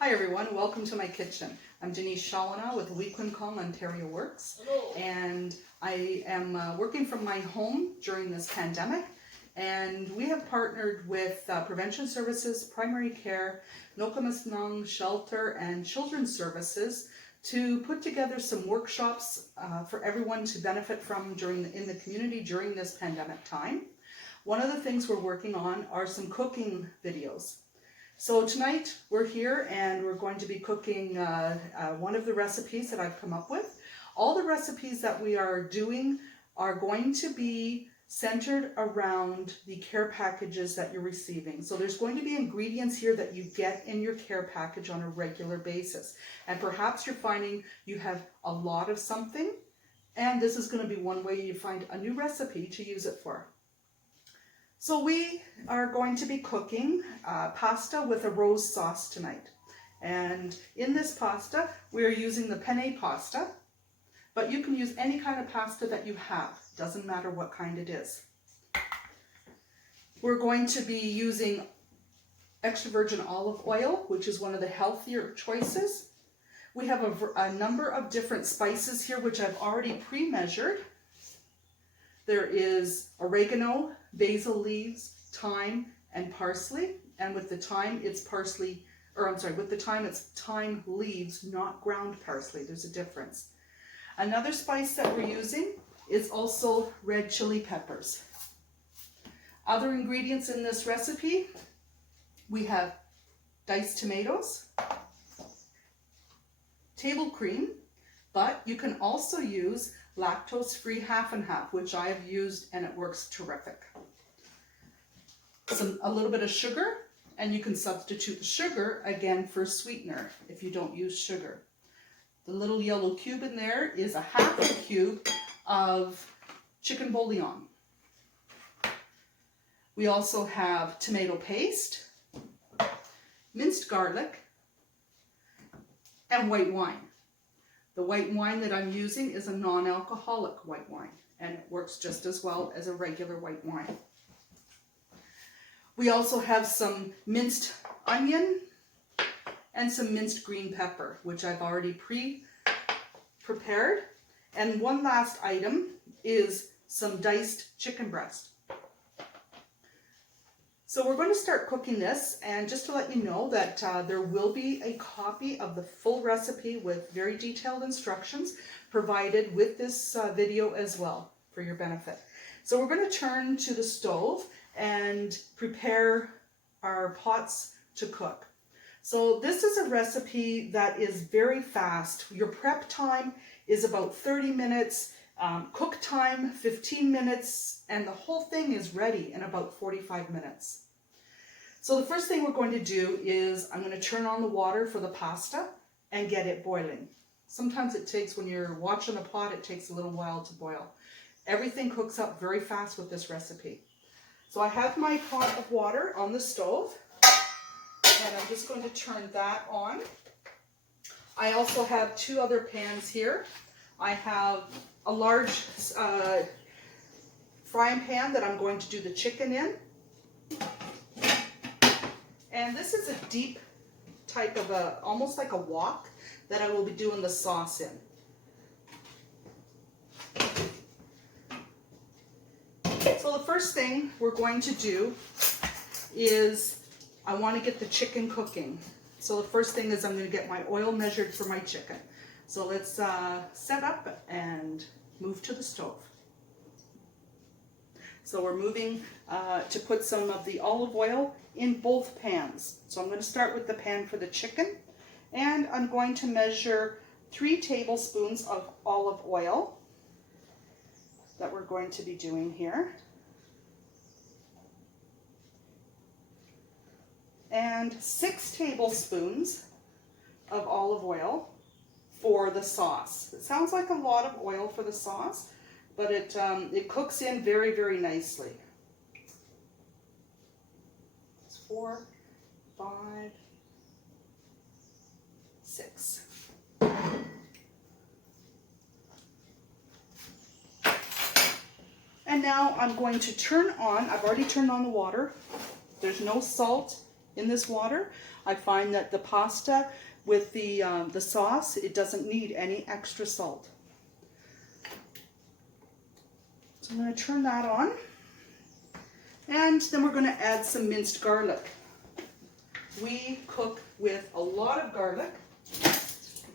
Hi everyone, welcome to my kitchen. I'm McKenzie-Shawana with Wequincongue Ontario Works. Hello. And I am working from my home during this pandemic, and we have partnered with Prevention Services, Primary Care, Nokamasnong Shelter and Children's Services to put together some workshops for everyone to benefit from in the community during this pandemic time. One of the things we're working on are some cooking videos. So tonight we're here and we're going to be cooking one of the recipes that I've come up with. All the recipes that we are doing are going to be centered around the care packages that you're receiving. So there's going to be ingredients here that you get in your care package on a regular basis. And perhaps you're finding you have a lot of something, and this is going to be one way you find a new recipe to use it for. So we are going to be cooking pasta with a rose sauce tonight. And in this pasta, we are using the penne pasta, but you can use any kind of pasta that you have. Doesn't matter what kind it is. We're going to be using extra virgin olive oil, which is one of the healthier choices. We have a number of different spices here, which I've already pre-measured. There is oregano, basil leaves, thyme, and parsley. And with the thyme, it's thyme leaves, not ground parsley. There's a difference. Another spice that we're using is also red chili peppers. Other ingredients in this recipe, we have diced tomatoes, table cream, but you can also use lactose-free half and half, which I have used and it works terrific. A little bit of sugar, and you can substitute the sugar again for sweetener if you don't use sugar. The little yellow cube in there is a half a cube of chicken bouillon. We also have tomato paste, minced garlic, and white wine. The white wine that I'm using is a non-alcoholic white wine, and it works just as well as a regular white wine. We also have some minced onion and some minced green pepper, which I've already pre-prepared. And one last item is some diced chicken breast. So we're going to start cooking this, and just to let you know that there will be a copy of the full recipe with very detailed instructions provided with this video as well for your benefit. So we're going to turn to the stove and prepare our pots to cook. So this is a recipe that is very fast. Your prep time is about 30 minutes, cook time 15 minutes, and the whole thing is ready in about 45 minutes. So the first thing we're going to do is I'm going to turn on the water for the pasta and get it boiling. Sometimes it takes, when you're watching a pot, it takes a little while to boil. Everything cooks up very fast with this recipe. So I have my pot of water on the stove, and I'm just going to turn that on. I also have two other pans here. I have a large frying pan that I'm going to do the chicken in. And this is a deep type of almost like a wok that I will be doing the sauce in. So the first thing we're going to do is I want to get the chicken cooking. So the first thing is I'm going to get my oil measured for my chicken. So let's set up and move to the stove. So we're moving to put some of the olive oil in both pans. So I'm going to start with the pan for the chicken, and I'm going to measure 3 tablespoons of olive oil that we're going to be doing here. And 6 tablespoons of olive oil for the sauce. It sounds like a lot of oil for the sauce, but it cooks in very, very nicely. It's 4, 5, 6. And now I'm going to turn on, I've already turned on the water. There's no salt in this water. I find that the pasta with the sauce, it doesn't need any extra salt. So I'm going to turn that on. And then we're going to add some minced garlic. We cook with a lot of garlic.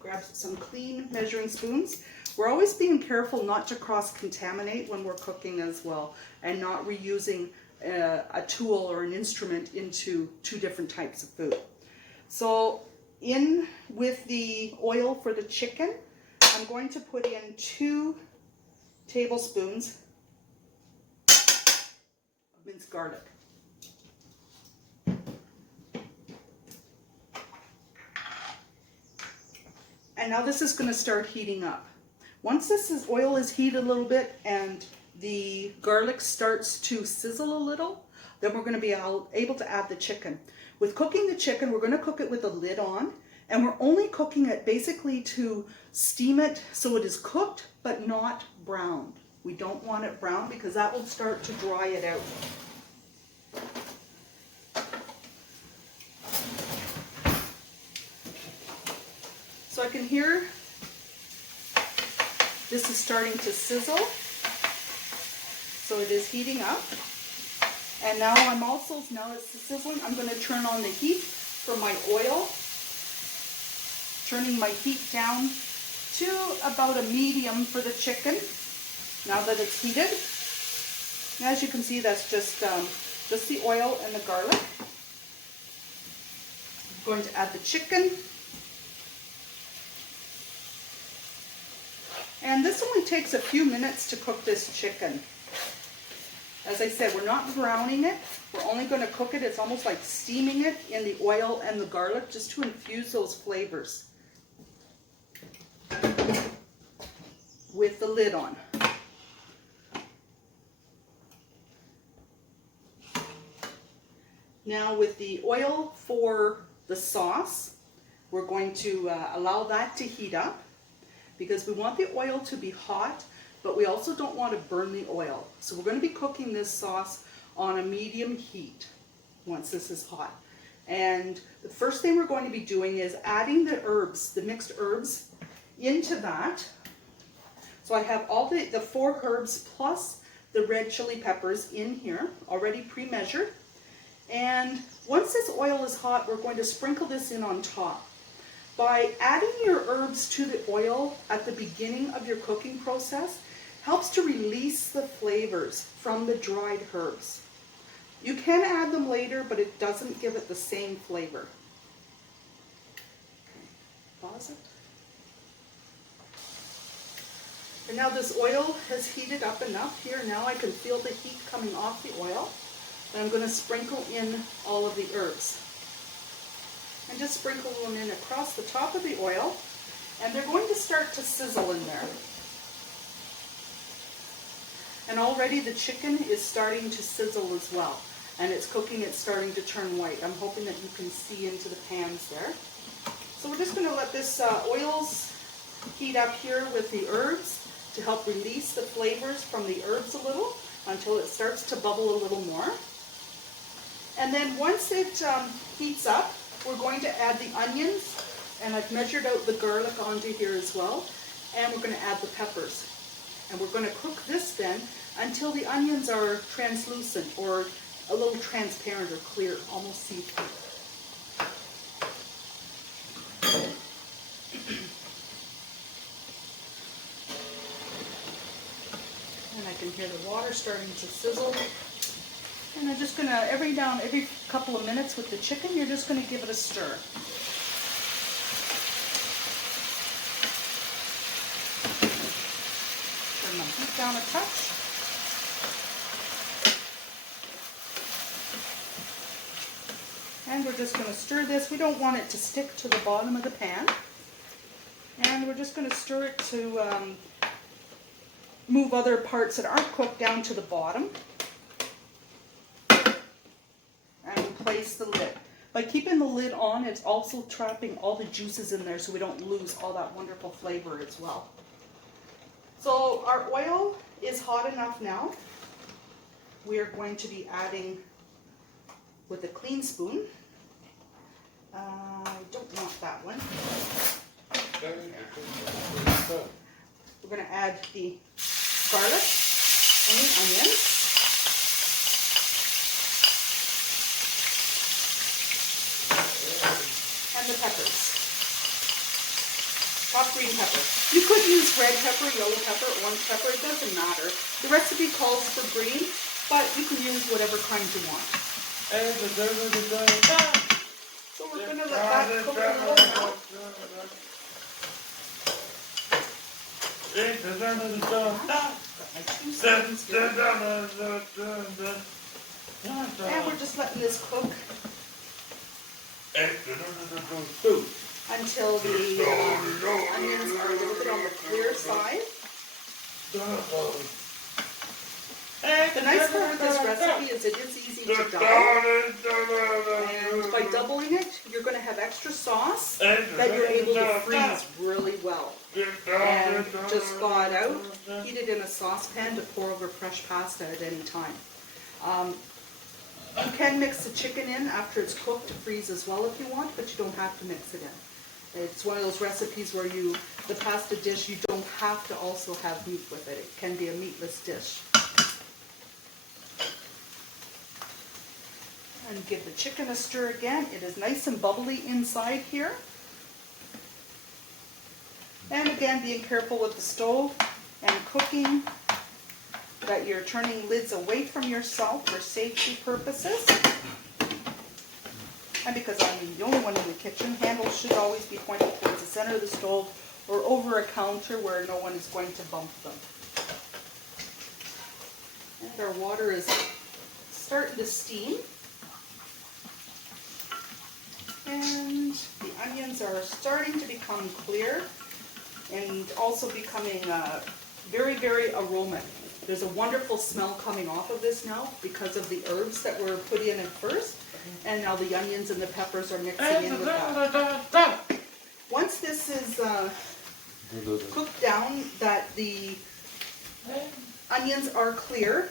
Grab some clean measuring spoons. We're always being careful not to cross-contaminate when we're cooking as well, and not reusing a tool or an instrument into two different types of food. So in with the oil for the chicken, I'm going to put in 2 tablespoons of minced garlic. And now this is going to start heating up. Once this oil is heated a little bit and the garlic starts to sizzle a little, then we're going to be able to add the chicken. With cooking the chicken, we're going to cook it with the lid on, and we're only cooking it basically to steam it so it is cooked but not browned. We don't want it brown because that will start to dry it out. So I can hear this is starting to sizzle. So it is heating up. And now now it's sizzling, I'm going to turn on the heat for my oil. Turning my heat down to about a medium for the chicken. Now that it's heated. And as you can see, that's just the oil and the garlic. I'm going to add the chicken. And this only takes a few minutes to cook this chicken. As I said, we're not browning it. We're only going to cook it. It's almost like steaming it in the oil and the garlic just to infuse those flavors. With the lid on. Now with the oil for the sauce, we're going to allow that to heat up, because we want the oil to be hot, but we also don't want to burn the oil. So we're going to be cooking this sauce on a medium heat once this is hot. And the first thing we're going to be doing is adding the herbs, the mixed herbs, into that. So I have all the 4 herbs plus the red chili peppers in here, already pre-measured. And once this oil is hot, we're going to sprinkle this in on top. By adding your herbs to the oil at the beginning of your cooking process helps to release the flavors from the dried herbs. You can add them later, but it doesn't give it the same flavor. Pause it. And now this oil has heated up enough here. Now I can feel the heat coming off the oil. And I'm going to sprinkle in all of the herbs. And just sprinkle them in across the top of the oil. And they're going to start to sizzle in there. And already the chicken is starting to sizzle as well. And it's cooking, it's starting to turn white. I'm hoping that you can see into the pans there. So we're just going to let this oils heat up here with the herbs to help release the flavors from the herbs a little until it starts to bubble a little more. And then once it heats up, we're going to add the onions, and I've measured out the garlic onto here as well, and we're going to add the peppers. And we're going to cook this then until the onions are translucent or a little transparent or clear, almost see-through. And I can hear the water starting to sizzle. And I'm just going to, every couple of minutes with the chicken, you're just going to give it a stir. Turn my heat down a touch. And we're just going to stir this. We don't want it to stick to the bottom of the pan. And we're just going to stir it to move other parts that aren't cooked down to the bottom. And place the lid. By keeping the lid on, it's also trapping all the juices in there so we don't lose all that wonderful flavor as well. So our oil is hot enough now. We are going to be adding, with a clean spoon, I don't want that one. We're going to add the garlic and the onions. And the peppers. Chopped green pepper. You could use red pepper, yellow pepper, orange pepper. It doesn't matter. The recipe calls for green, but you can use whatever kind you want. So we're going to let that cook a little bit. And we're just letting this cook until the onions are a little bit on the clear side. The nice part with this recipe is it is easy to double. And by doubling it, you're going to have extra sauce that you're able to freeze really well. And just thaw it out, heat it in a saucepan to pour over fresh pasta at any time. You can mix the chicken in after it's cooked to freeze as well if you want, but you don't have to mix it in. It's one of those recipes where the pasta dish, you don't have to also have meat with it. It can be a meatless dish. And give the chicken a stir again. It is nice and bubbly inside here. And again, being careful with the stove and cooking, that you're turning lids away from yourself for safety purposes. And because I'm the only one in the kitchen, handles should always be pointed towards the center of the stove or over a counter where no one is going to bump them. And our water is starting to steam. And the onions are starting to become clear and also becoming very, very aromatic. There's a wonderful smell coming off of this now because of the herbs that were put in at first. And now the onions and the peppers are mixing in with that. Once this is cooked down, that the onions are clear,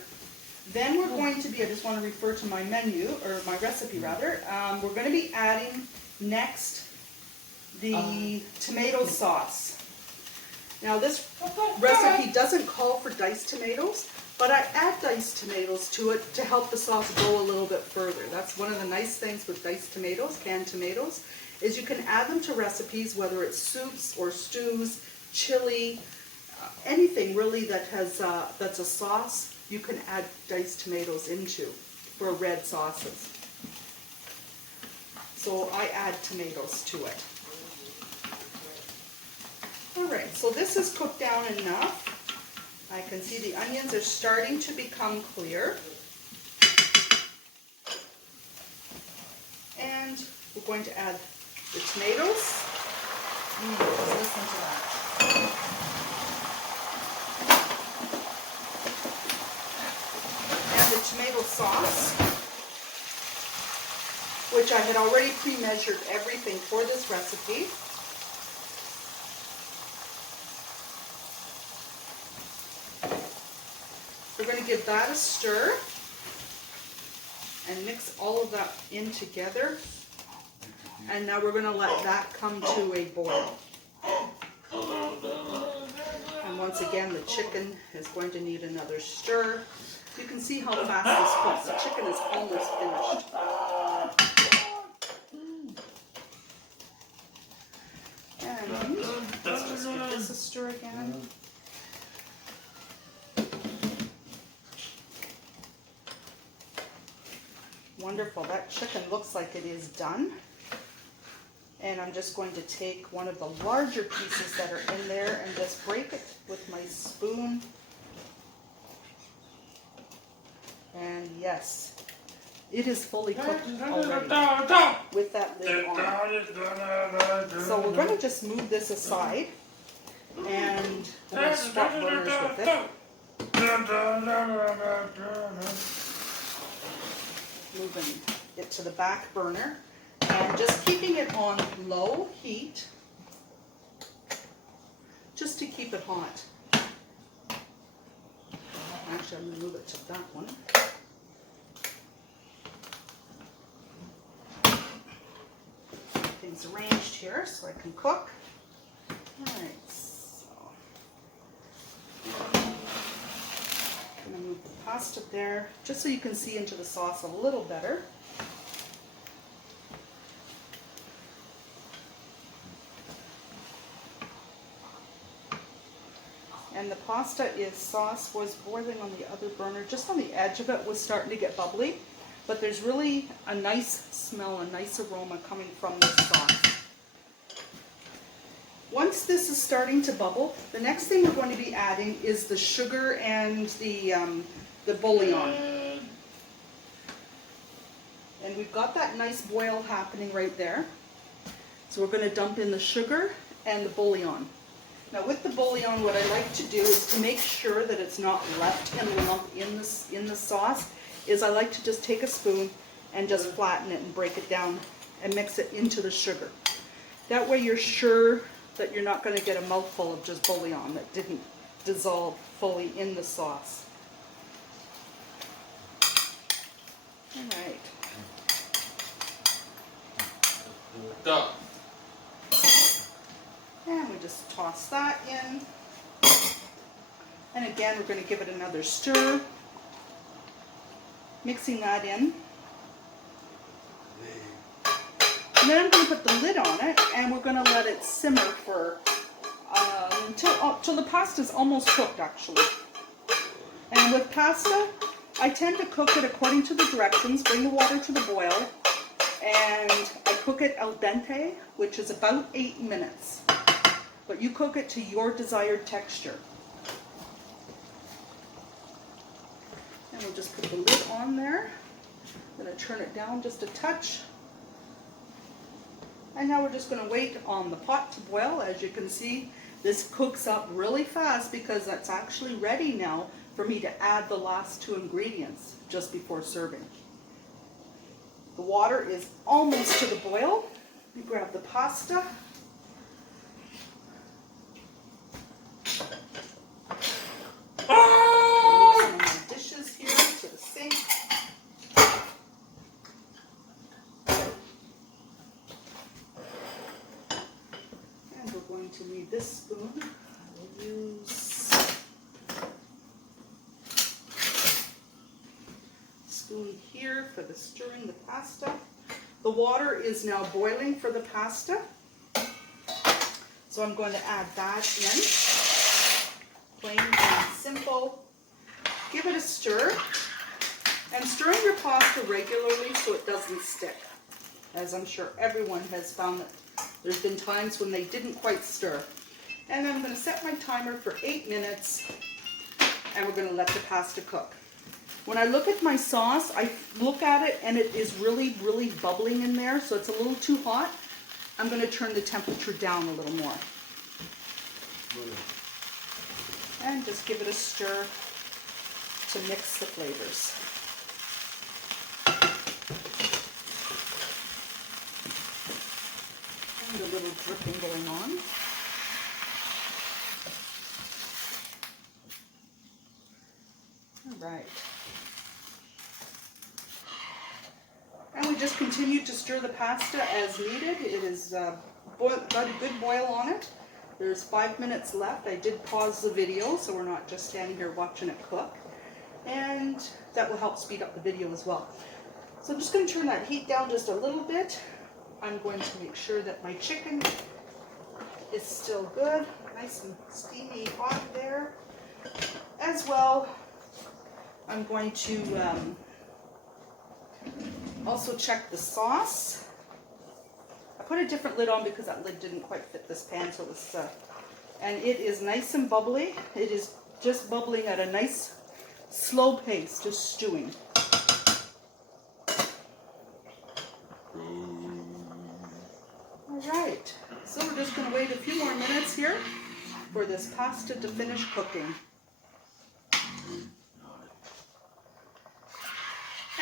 then we're going to be, I just want to refer to my menu, or my recipe rather, we're going to be adding next the tomato sauce. Now this recipe doesn't call for diced tomatoes, but I add diced tomatoes to it to help the sauce go a little bit further. That's one of the nice things with diced tomatoes, canned tomatoes, is you can add them to recipes, whether it's soups or stews, chili, anything really that has that's a sauce, you can add diced tomatoes into for red sauces. So I add tomatoes to it. Alright, so this is cooked down enough. I can see the onions are starting to become clear. And we're going to add the tomatoes. Just listen to that. And the tomato sauce, which I had already pre-measured everything for this recipe. We're going to give that a stir and mix all of that in together. And now we're going to let that come to a boil. And once again, the chicken is going to need another stir. You can see how fast this cooks. The chicken is almost finished. And let's just give this a stir again. Wonderful. That chicken looks like it is done. And I'm just going to take one of the larger pieces that are in there and just break it with my spoon. And yes, it is fully cooked already with that lid on. So we're going to just move this aside and we're going to swap burners with it. Moving it to the back burner and just keeping it on low heat just to keep it hot. Actually, I'm going to move it to that one. things arranged here so I can cook. Alright, so I'm going to move the pasta there just so you can see into the sauce a little better. And the pasta sauce was boiling on the other burner, just on the edge of it was starting to get bubbly. But there's really a nice smell, a nice aroma coming from this sauce. Once this is starting to bubble, the next thing we're going to be adding is the sugar and the bouillon. And we've got that nice boil happening right there. So we're going to dump in the sugar and the bouillon. Now with the bouillon, what I like to do is to make sure that it's not left in a lump in the sauce, is I like to just take a spoon and just flatten it and break it down and mix it into the sugar. That way you're sure that you're not going to get a mouthful of just bouillon that didn't dissolve fully in the sauce. Alright. And we just toss that in. And again, we're going to give it another stir. Mixing that in. And then I'm going to put the lid on it and we're going to let it simmer for till the pasta is almost cooked actually. And with pasta, I tend to cook it according to the directions, bring the water to the boil, and I cook it al dente, which is about 8 minutes. But you cook it to your desired texture. And we'll just put the lid on there. I'm going to turn it down just a touch. And now we're just going to wait on the pot to boil. As you can see, this cooks up really fast because that's actually ready now for me to add the last 2 ingredients just before serving. The water is almost to the boil. We grab the pasta. Move some of my dishes here to the sink. And we're going to need this spoon. I will use spoon here for the stirring the pasta. The water is now boiling for the pasta. So I'm going to add that in. Plain and simple. Give it a stir. And stirring your pasta regularly so it doesn't stick. As I'm sure everyone has found that there's been times when they didn't quite stir. And I'm going to set my timer for 8 minutes. And we're going to let the pasta cook. When I look at my sauce, I look at it and it is really, really bubbling in there. So it's a little too hot. I'm going to turn the temperature down a little more. And just give it a stir to mix the flavors. And a little dripping going on. All right. And we just continue to stir the pasta as needed. It is got a good boil on it. There's 5 minutes left. I did pause the video so we're not just standing here watching it cook. And that will help speed up the video as well. So I'm just going to turn that heat down just a little bit. I'm going to make sure that my chicken is still good. Nice and steamy hot there. As well, I'm going to also check the sauce. I put a different lid on because that lid didn't quite fit this pan, so it was, and it is nice and bubbly. It is just bubbling at a nice slow pace, just stewing. All right, so we're just going to wait a few more minutes here for this pasta to finish cooking.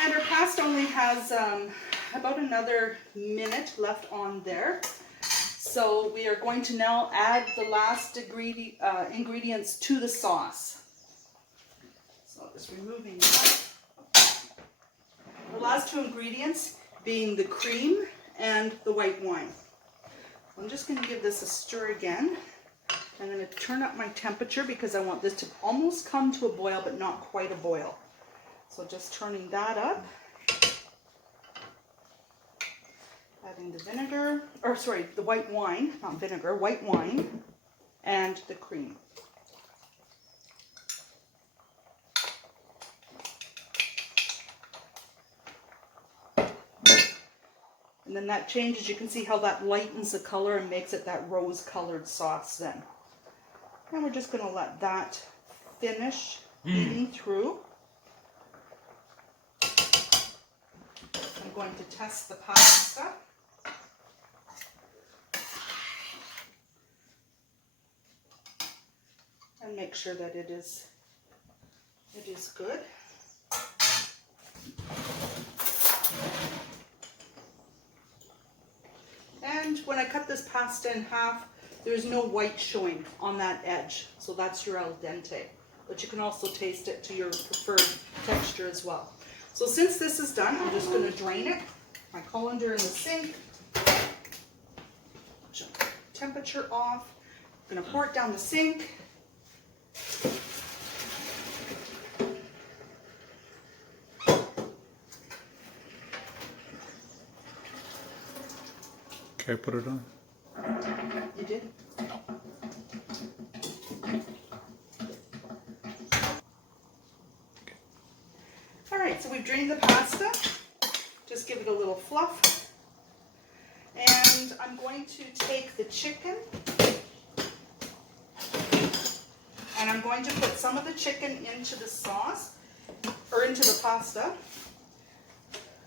And our pasta only has about another minute left on there. So we are going to now add the last ingredients to the sauce. So just removing that. The last 2 ingredients being the cream and the white wine. I'm just going to give this a stir again. I'm going to turn up my temperature because I want this to almost come to a boil, but not quite a boil. So just turning that up. Adding the vinegar, or sorry, the white wine, not vinegar, white wine, and the cream. And then that changes, you can see how that lightens the color and makes it that rose-colored sauce then. And we're just going to let that finish heating through. I'm going to test the pasta. And make sure that it is good. And when I cut this pasta in half, there's no white showing on that edge. So that's your al dente. But you can also taste it to your preferred texture as well. So since this is done, I'm just going to drain it. My colander in the sink. Temperature off. I'm going to pour it down the sink. Okay, put it on. You did? All right, so we've drained the pasta. Just give it a little fluff. And I'm going to take the chicken and I'm going to put some of the chicken into the sauce, or into the pasta.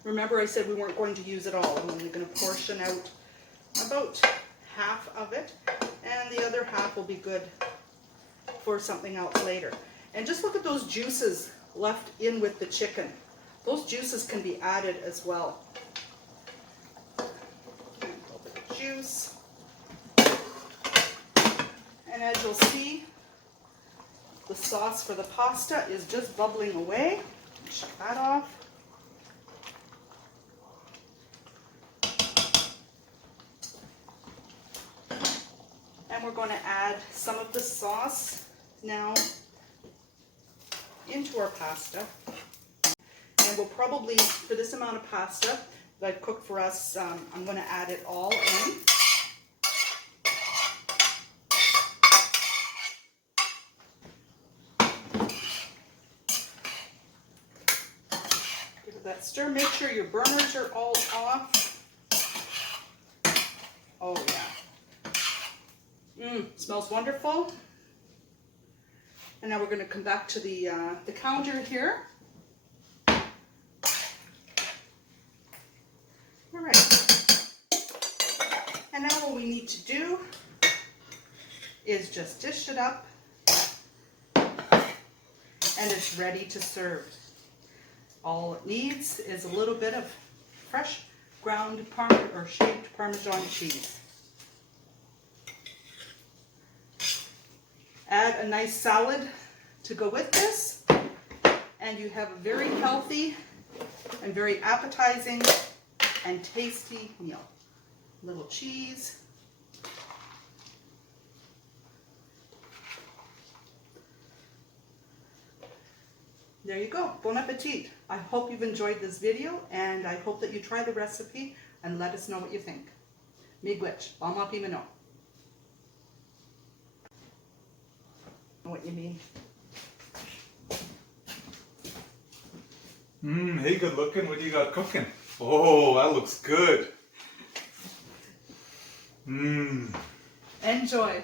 Remember I said we weren't going to use it all. I'm only going to portion out about half of it, and the other half will be good for something else later. And just look at those juices left in with the chicken. Those juices can be added as well. A little bit of juice. And as you'll see, the sauce for the pasta is just bubbling away. Shut that off. And we're going to add some of the sauce now into our pasta. And we'll probably, for this amount of pasta that I've cooked for us, I'm going to add it all in. Give it that stir. Make sure your burners are all off. Oh yeah. Smells wonderful. And now we're going to come back to the counter here. All right. And now what we need to do is just dish it up, and it's ready to serve. All it needs is a little bit of fresh ground or shaved Parmesan cheese. Add a nice salad to go with this, and you have a very healthy and very appetizing and tasty meal. Little cheese. There you go. Bon appetit. I hope you've enjoyed this video, and I hope that you try the recipe and let us know what you think. Miigwech. Bon appetit. What you mean? Hey, good looking. What do you got cooking? Oh, that looks good. Enjoy.